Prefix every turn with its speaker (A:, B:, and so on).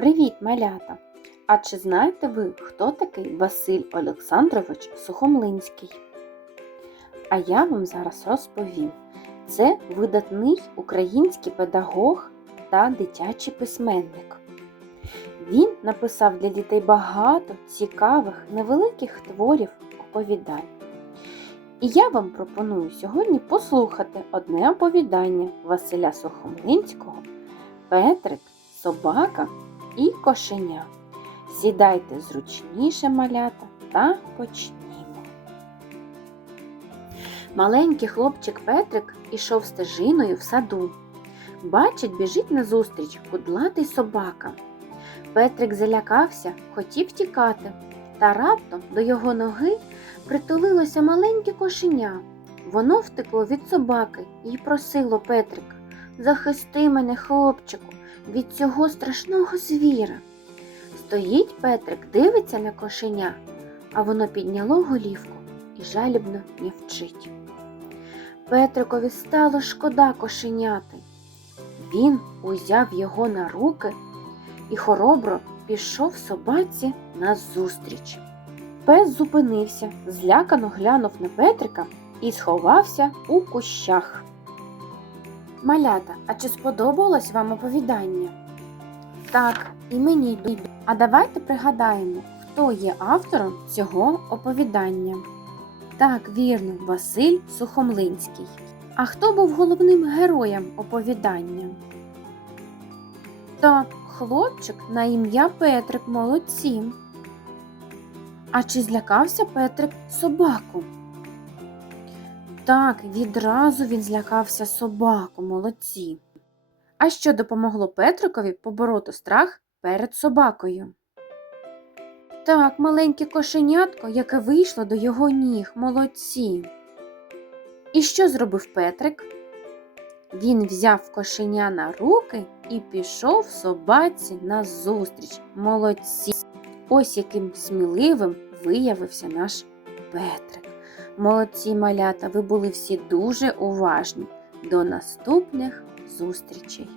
A: Привіт, малята! А чи знаєте ви, хто такий Василь Олександрович Сухомлинський? А я вам зараз розповім. Це видатний український педагог та дитячий письменник. Він написав для дітей багато цікавих невеликих творів оповідань. І я вам пропоную сьогодні послухати одне оповідання Василя Сухомлинського Петрик, собака і кошеня. Сідайте зручніше, малята, та почнімо. Маленький хлопчик Петрик ішов стежиною в саду. Бачить, біжить назустріч кудлатий собака. Петрик залякався, хотів тікати, та раптом до його ноги притулилося маленьке кошеня. Воно втекло від собаки і просило Петрика Захисти мене, хлопчику, від цього страшного звіра. Стоїть Петрик, дивиться на кошеня, а воно підняло голівку і жалібно нявчить. Петрикові стало шкода кошеняти. Він узяв його на руки і хоробро пішов собаці назустріч. Пес зупинився, злякано глянув на Петрика і сховався у кущах. Малята, а чи сподобалось вам оповідання? Так, і мені дуже. А давайте пригадаємо, хто є автором цього оповідання. Так, вірно, Василь Сухомлинський. А хто був головним героєм оповідання? Так, хлопчик на ім'я Петрик молодці. А чи злякався Петрик собаку? Так, відразу він злякався собаку, молодці. А що допомогло Петрикові побороти страх перед собакою? Так, маленьке кошенятко, яке вийшло до його ніг, молодці. І що зробив Петрик? Він взяв кошеня на руки і пішов собаці назустріч. Молодці. Ось яким сміливим виявився наш Петрик. Молодці малята, ви були всі дуже уважні. До наступних зустрічей!